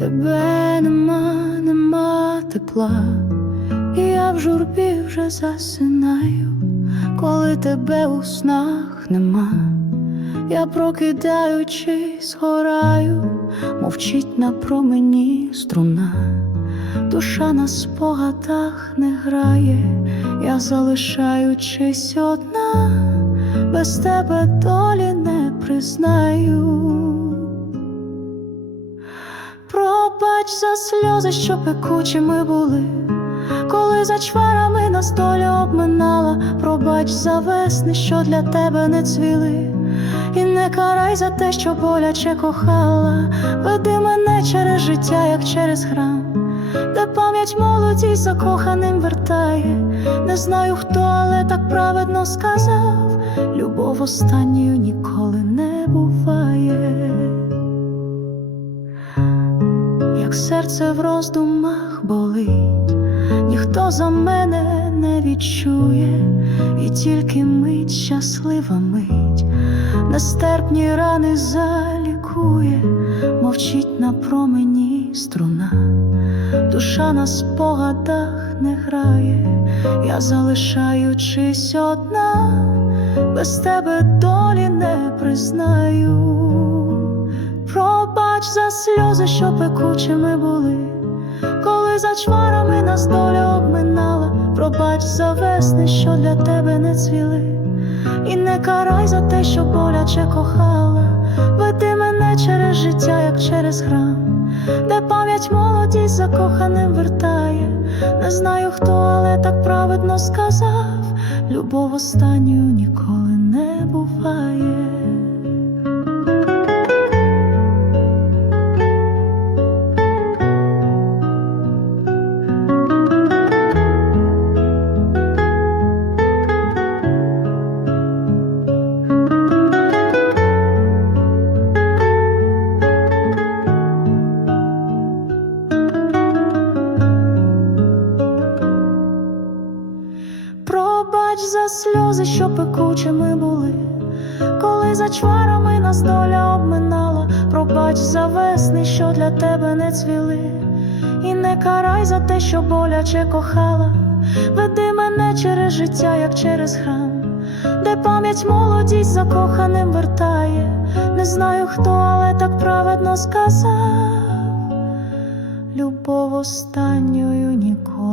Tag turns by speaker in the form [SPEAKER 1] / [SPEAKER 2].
[SPEAKER 1] нема, нема тепла, і я в журбі вже засинаю, коли тебе у снах нема, я прокидаючись, згораю, мовчить на промені струна, душа на спогадах не грає, я залишаючись одна, без тебе долі не признаю. Пробач за сльози, що пекучими були, коли за чварами нас доля обминала, пробач за весни, що для тебе не цвіли, і не карай за те, що боляче кохала, веди мене через життя, як через храм, де пам'ять молоді закоханим вертає, не знаю хто, але так праведно сказав, любов останньою ніколи не буває як серце в роздумах болить, ніхто за мене не відчує, і тільки мить, щаслива мить, нестерпні рани залікує, мовчить на промені струна, душа на спогадах не грає, я залишаючись одна, без тебе долі не признаю. Пробач за сльози, що пекучими були, коли за чварами нас доля обминала, пробач за весни, що для тебе не цвіли, і не карай за те, що боляче кохала, веди мене через життя, як через храм, де пам'ять молодість закоханим вертає, не знаю хто, але так праведно сказав, любов останньою ніколи не буває. За сльози, що пекучими були, коли за чварами нас доля обминала, пробач за весни, що для тебе не цвіли, і не карай за те, що боляче кохала, веди мене через життя, як через храм, де пам'ять молодість закоханим вертає, не знаю хто, але так праведно сказав, любов останньою ніколи.